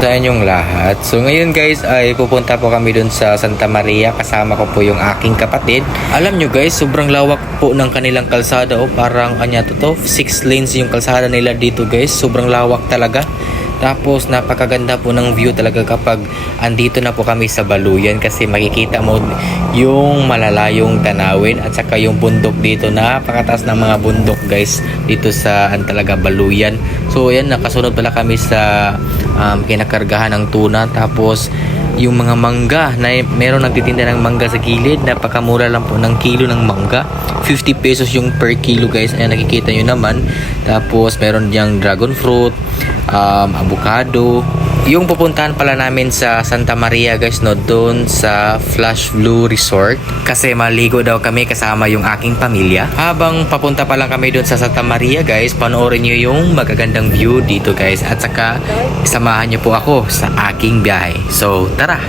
Sa inyong lahat. So ngayon guys ay pupunta po kami dun sa Santa Maria. Kasama ko po yung aking kapatid. Alam nyo guys, sobrang lawak po ng kanilang kalsada. Parang kanya to 6 lanes yung kalsada nila dito guys. Sobrang lawak talaga. Tapos napakaganda po ng view talaga kapag andito na po kami sa Baluyan, kasi makikita mo yung malalayong tanawin at saka yung bundok dito. Napakataas ng mga bundok guys dito sa talaga Baluyan. So ayan, nakasunod pala kami sa kinakargahan ng tuna. Tapos yung mga mangga, na meron nagtitinda ng mangga sa gilid. Napakamura lang po ng kilo ng mangga, 50 pesos yung per kilo guys. Ayan, nakikita nyo naman. Tapos meron diyang dragon fruit, avocado. Yung pupuntahan pala namin sa Santa Maria guys, no, doon sa Flash Blue Resort, kasi maligo daw kami kasama yung aking pamilya. Habang papunta pa lang kami doon sa Santa Maria guys, panoorin nyo yung magagandang view dito guys, at saka samahan nyo po ako sa aking biyahe. So tara!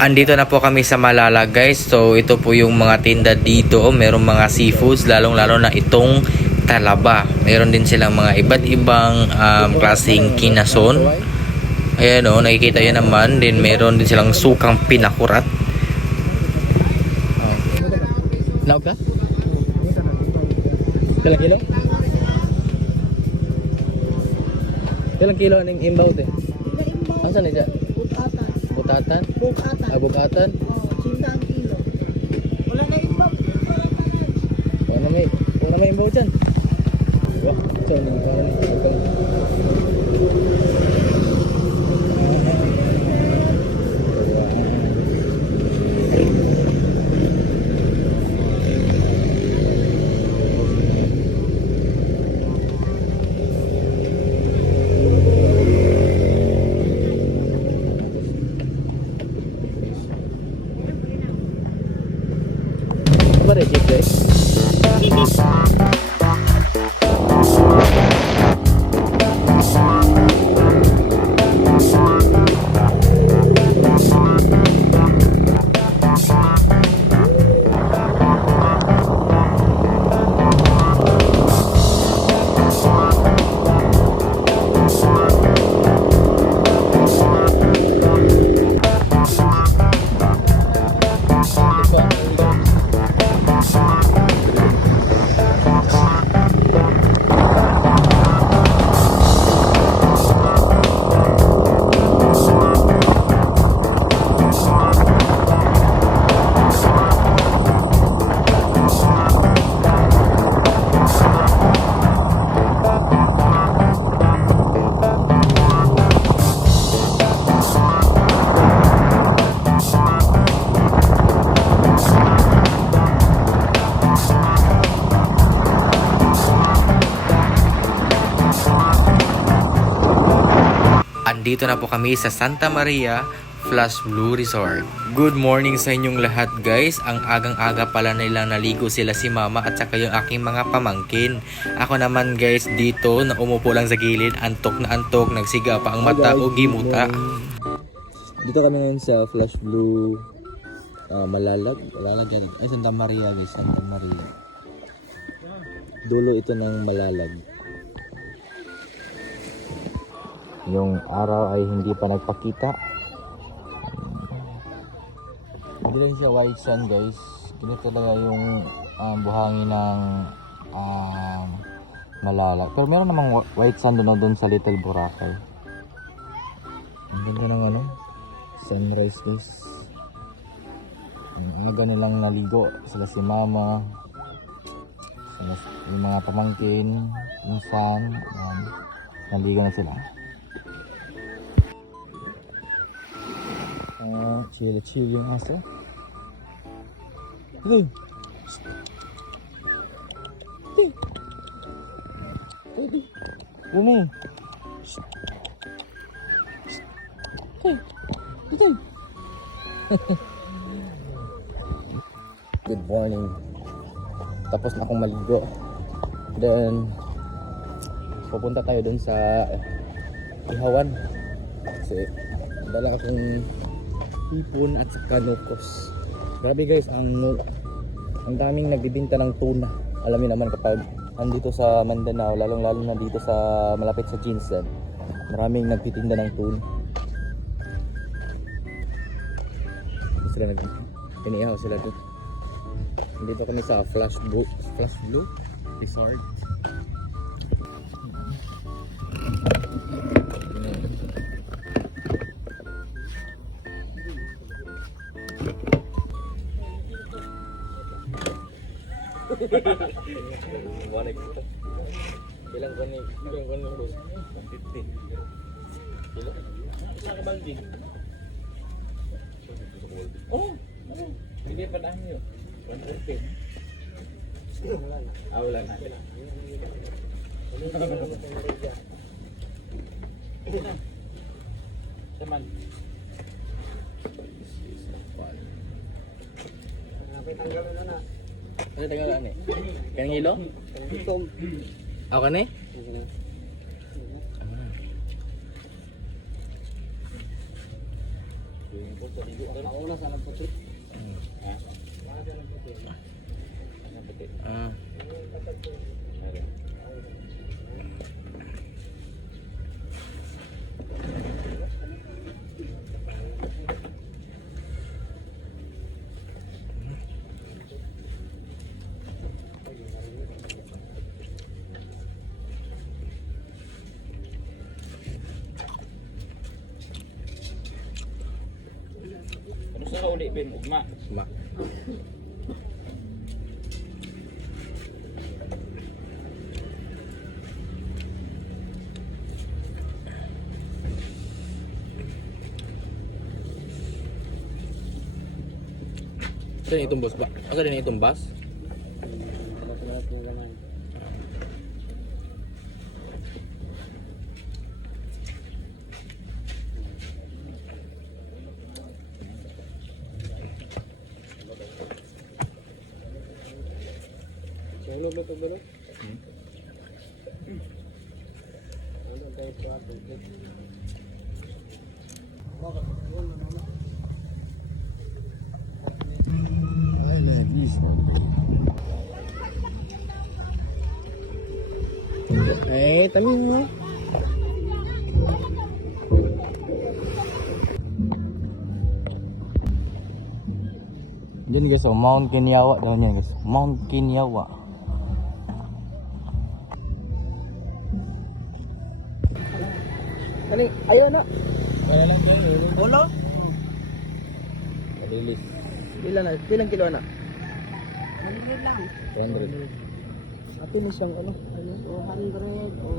Andito na po kami sa Malala guys. So ito po yung mga tinda dito. Merong mga seafoods, lalong lalo na itong talaba. Meron din silang mga iba't ibang klaseng kinason. Ayan o, nakikita yun naman. Then meron din silang sukang pinakurat. Naog ka? Ilang kilo? Ilang kilo aning inbound eh? Asan niya? Bukatan? Bukatan? Cinta ang kilo. Wala na imbang. Wala may imbaw dyan. Wah, ito ang What did you say? Andito na po kami sa Santa Maria Flash Blue Resort. Good morning sa inyong lahat guys. Ang agang-aga pala nilang naligo sila si mama at saka yung aking mga pamangkin. Ako naman guys dito na umupo lang sa gilid, antok na antok, nagsiga pa ang mata o gimuta. Dito kami ngayon sa Flash Blue Malalag yan. Ay, Santa Maria guys, Santa Maria. Dulo ito ng Malalag. Yung araw ay hindi pa nagpakita. Hindi lang siya white sun guys. Ganito talaga yung buhangin ng Malala. Pero meron namang white sand doon sa Little Boracay. Ang ganda ng sunrise guys. Ang aga nilang naligo. Sila si mama. Sila yung mga pamangkin. Insan. Naligo na sila. Chill yung aso. Hey! Hey! Hey! Bumi! Hey! Hey! Good morning. Tapos na akong maligo. Then pupunta tayo dun sa Ihawan. Kasi dala akong hipon at saka nukos. Grabe guys, ang daming nagbibinta ng tuna. Alam niyo naman kapag andito sa Mindanao, lalong-lalo na dito sa malapit sa Jinsan, maraming nagtitinda ng tuna. Sila inihaw sila doon. Dito kami sa Flash Blue Resort. Ilang kon boss? 150. Kilo? Isa ka baldi. Oh, hindi pa dahil yun. 140. Wala na. Saman. Ano tanggalan eh? Kanang hilo? Itom. Ako na eh? Ako na sa puti. Ano sa uli Ben ugma? Ma. Asa din itong bus ba? Asa din itong bus? Ano ba ito ba? Ano tayo sa atin? I love this one. Tami mo. Yan guys, Mount Kinyawa daw yan guys. Mount Kinyawa. Ayaw na. Wala lang kayo. Ulo? Release. Ilang kilo na? 200. Ito na siyang 200 o...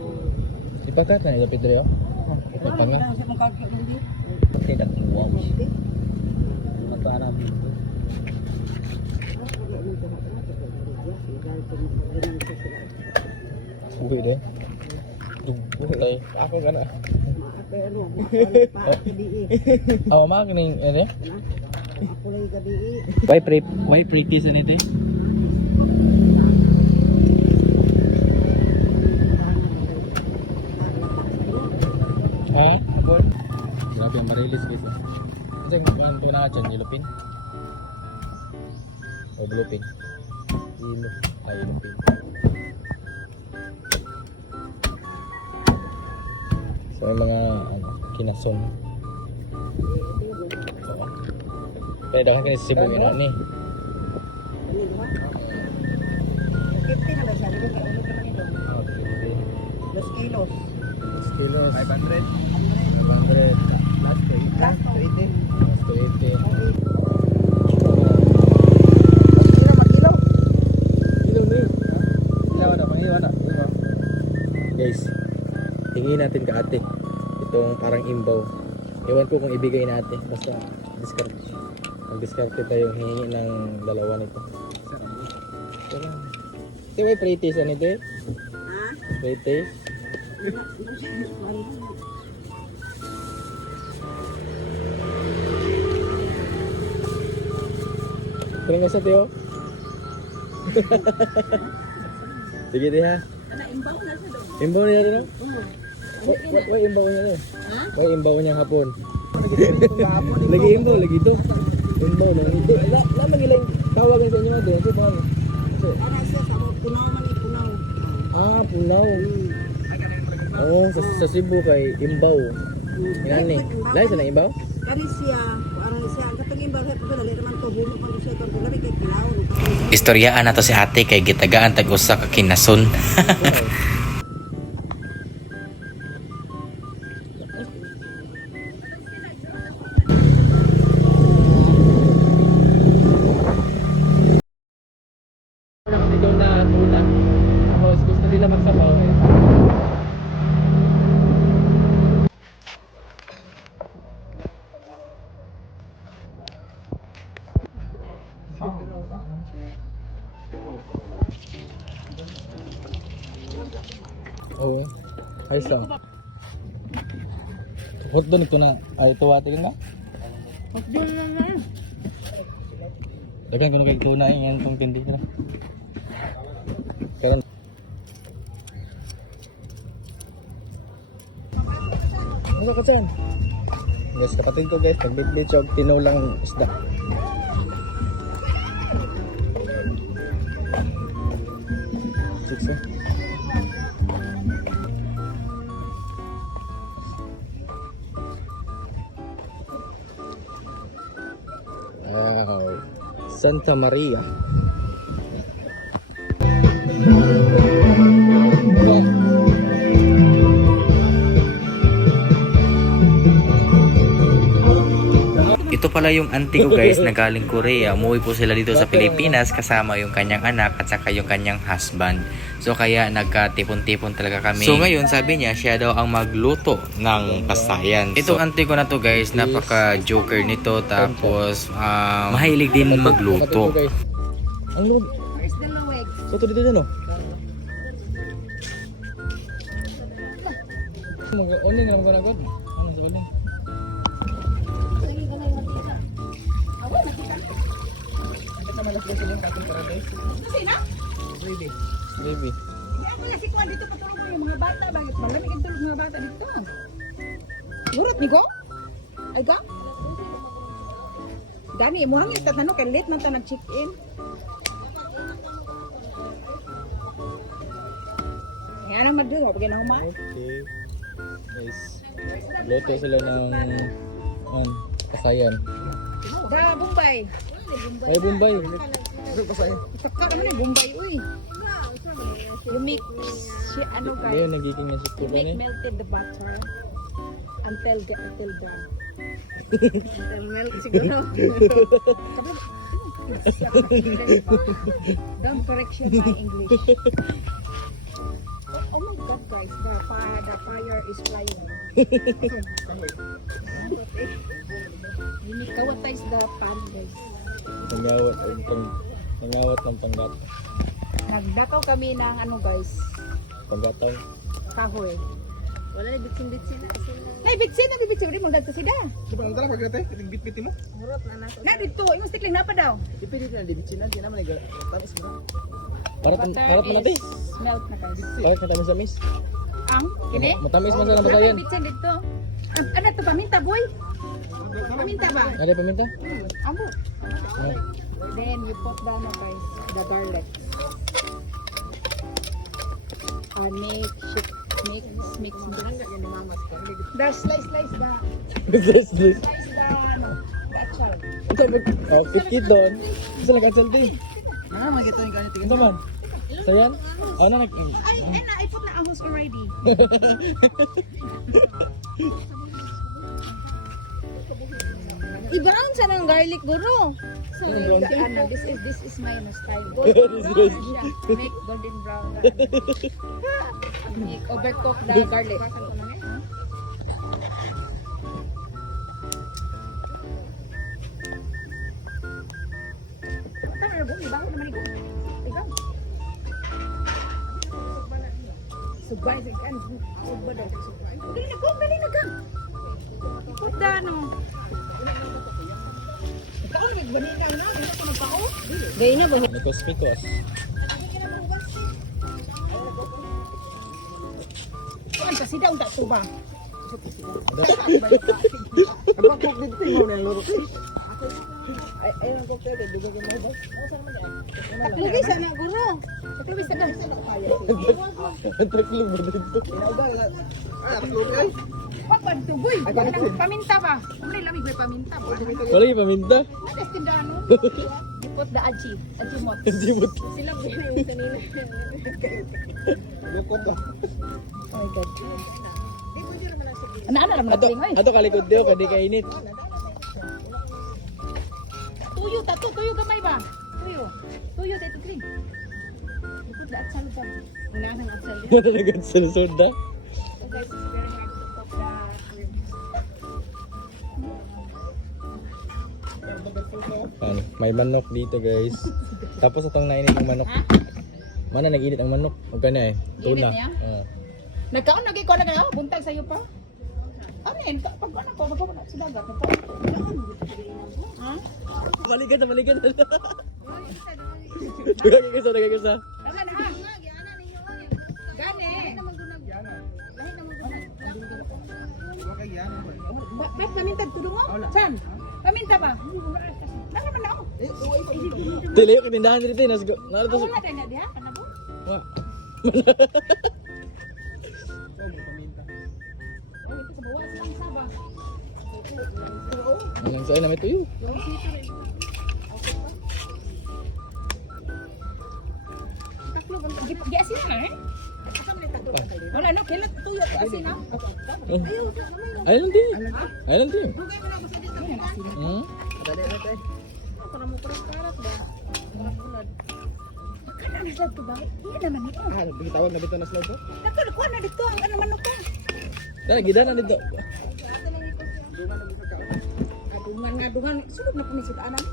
Ipakat na ilapit rin ipakat nga. Tidak keluar. Magkano dito? Uwi deh. Uwi. Ako ka na. Pero, pa kadi Oh, makining ano? Ako lang kadi Why practice nito? Ha? Grabe ang marilis guys. Kasi ang pinaka-chan, ilupin. O ilupin. Ilupin. So yung mga kinason. So, pwede ka kasi sibuin ni. kilos. 6 kilos. 500. 500. Last 280. Last 280. Kilo mag-kilo. Kilo ni. Ilaw na, pangiwan na. Guys, tingin natin ka ate. Itong parang imbaw. Ewan ko kung ibigay natin. Basta discard. Mag-discard tayo hihingi ng dalawa nito. Pero, may pre-taste ano ito eh? Ha? Pre-taste? Kaya nga sa tiyo? Sige di ha. Imbaw niya ito no? Why imbaw niya ito? Why imbaw niya hapon? Lagi imbaw, lagi ito. Imbaw na. Hindi, naman ilang tawagan sa inyo ito. Ito pa nga. Ano siya sa punaw man punaw. Ah, punaw. Oo, sa Cebu kay imbaw. Yan ni. Lahi sa na imbaw? Kani siya, parang siya katong imbaw sa dali naman to bulo man siya to labi kay punaw. Istoryaan na to si ate kay gitagaan tag usa ka kinason. Dito na tuna. Tapos gusto nila magsabaw eh. Oo. Ayos lang. Hot doon ito na. Ay, tuwa ito na. Doon na na. Dagan kuno kay tuna yan itong tindi ko. Karon. Ano ka dyan? Yes, kapatid ko guys, pagbitbit siya og tinulang isda. Six, eh? Wow. Santa Maria. Ito pala yung auntie ko guys na galing Korea. Umuwi po sila dito sa Pilipinas kasama yung kanyang anak at saka yung kanyang husband. So kaya nagkatipon-tipon talaga kami. So ngayon sabi niya siya daw ang magluto ng kasayan. Itong auntie ko na to guys, napaka-joker nito. Tapos mahilig din magluto. Ang loob. Where's the laweg? So ito dito no? Ano nga naman agad? Baby. Ako na si Kwan dito patulog mo yung mga bata. Bakit malamig ang tulog mga bata dito? Gurot ni ko? Ay ka? Gani, murang yung tatanong kay late man ta nag-check-in. Yan ang magduro, pag ginahuma. Okay. Nice. Luto sila ng kasayan. Da, Bombay. Ay, Bombay. Taka naman yung Bombay, uy. You mix, ano Hindi guys? yung nagiging niya sa You tuba make niya. melted the butter until brown. Until melt siguro. Don't correction my English. Oh my God, guys, the fire is flying. You need kawatize the pan, guys. Pangawat ng panggat. Nagdakaw kami ng ano, guys, Panggatang. kahoy. Wala na bitsin-bitsin na sila. Nay, bitsin na bitsin. Hindi mo ganito sila. Di ba ang tara pagkatay? Bit-bitin mo? Murot na nato. Na, dito. Yung stickling na pa daw. Dipili na di bitsin na, di naman tapos mo. Para Butter natin. is melt na, guys. Para matamis sa miss. Ang, kini? Matamis man sa Wala kasayan. tayong bitsin dito. Ano to, paminta, boy? Paminta ba? Ada paminta? Amo. Then you put down na, guys, the garlic. Mix. The slice da. Yes, yes. Slice da, ano, gachal. Oh, pikit doon. Isa lang kansal din. Ah, magkita yung ganito. Ito man. So yan. Ano nag... Ay, I put na ahos already. Ibaon sa ng garlic guro. So, this is my style. Golden brown siya. Make golden brown. Make overcook the garlic. Tama na, ibaon naman ikaw. Ikaw. Subay sa kan, subay daw subay. Dali na ka. Put the ano. Ikaw nagbanita na, hindi ko magpao. Dali na ba? Mikos-mikos. Kan kasi daw tak tuba. Abang kok dito mo na loro. Ay ang kok dito digo ko mo ba? Lagi sana guro. Ito bisa daw. Trikling mo dito. Ay, Pagpad tuboy. Paminta ba? Umay lamig may paminta ba? Wala yung paminta. Ada tindahan mo. Ipot the aji mot. Hindi mo. Sila ba yung kanina? lukot ba? Oh my god. Ano naman Ato, natin oy. ato kalikod diyo, kadi kainit. Tuyo gamay ba? Tuyo sa ito clean. Ipot the atsal ba? Unahan ang atsal yan. Nalagad sa soda. So guys, it's very hard to cook the Ano, may manok dito guys. Tapos itong nainit ng manok. Mana nag-init ang manok? Huwag ka na eh. Tuna. Init niya? Oo. Nagkaon lagi ko na buntag sa'yo pa. Ano yan? Pag ano ko, magkakuna sa dagat. Ha? Balikan na, balikan na. Nagkakisa, nagkakisa. Dagan ha? Gani. Wala yan. Ba't paminta tulong mo? Saan? Paminta ba? Naka naman ako. Tili yung kitindahan dito. Narito sa... Wala tayo na diha. Kanabo? Wah. Oh, ito sa bawas lang saba. Ang sa'yo namin tuyo. Taklo ba? Giasin na eh? Wala no, kailan tuyo ko asin na? Ay lang din. Ay lang din. Dugay mo na ako sa dito. Hmm? Dali na tayo. Para mo kurang karat ba? Kana na sa to ba? Iya naman ito. Ah, bigitawag na dito na slow to. Nakakuha na dito ang ano manok ko. Dahil gida na dito. Dungan. Sulod na po ni sila anan.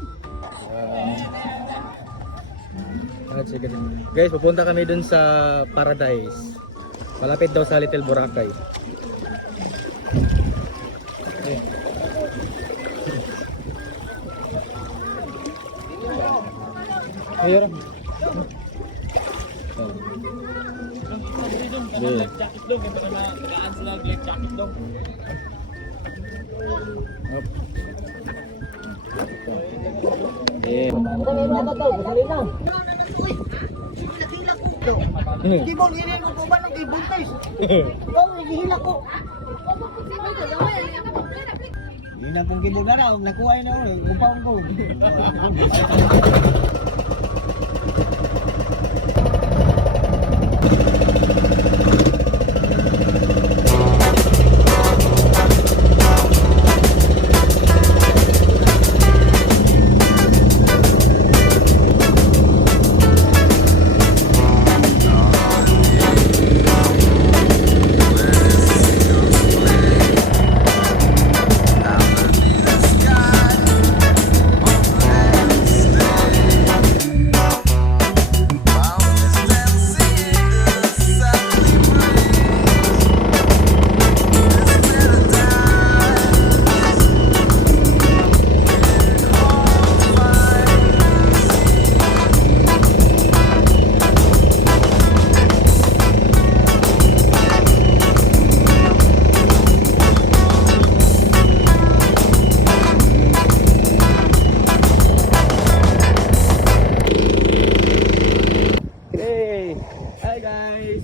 Sige. Guys, pupunta kami dun sa Paradise. Malapit daw sa Little Boracay. Okay. Ayan. Kibon ini ko ba nang kibon guys? Oh, gihila ko. Ini nang kung kibon na raw, nakuha na upaw ko.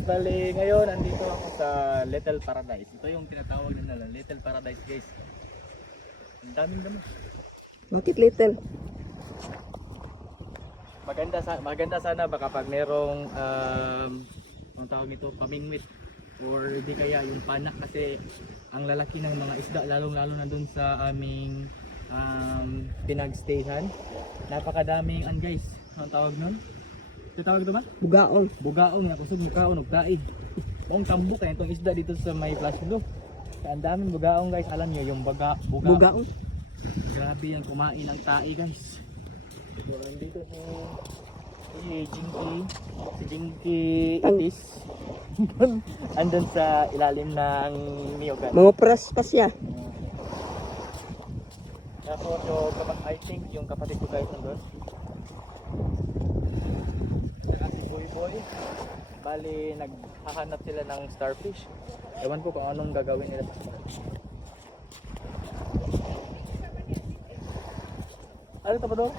Bali, ngayon andito ako sa Little Paradise. Ito yung tinatawag nila, Little Paradise guys. Ang daming damo. Bakit little? maganda sana baka pag merong ang tawag nito, pamingwit or di kaya yung panak, kasi ang lalaki ng mga isda lalo na dun sa aming pinagstayhan. Napakadaming guys, ang tawag nun? Ito tawag ito ba? Bugaon. Bugaong na kusog mukaon og taig. Ang tambok kaya itong isda dito sa may Flash Blue. Kaya ang daming bugaong guys, alam niyo yung Bugaon. Grabe yan, kumain ng tae guys. So, nandito si Jinky Atis. Andun sa ilalim ng Niogan. Mga praspas ya. Tapos I think yung kapatid ko guys nandun. Saka si Boy. Bali, naghahanap sila ng starfish. Ewan ko kung anong gagawin nila sa starfish. Ano ito pa doon?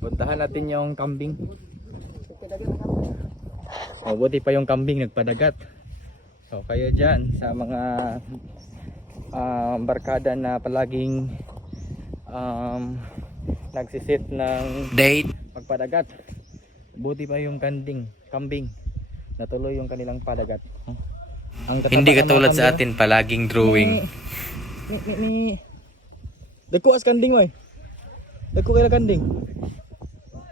Puntahan natin yung kambing. Oh, buti pa yung kambing nagpadagat. So kayo dyan sa mga barkada na palaging nagsisit ng Date. pagpadagat. Buti pa yung kambing. Natuloy yung kanilang padagat. Ang Hindi katulad sa atin. atin palaging drawing. Dako as kanding mo. Dako kay kanding.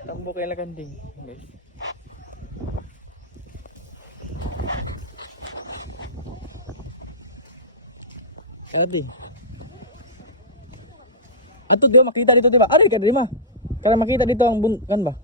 Tambo kay kanding. Okay. Adi. Ato di ba makita dito di ba? Ari ka di ba? Kaya makita dito ang kan ba?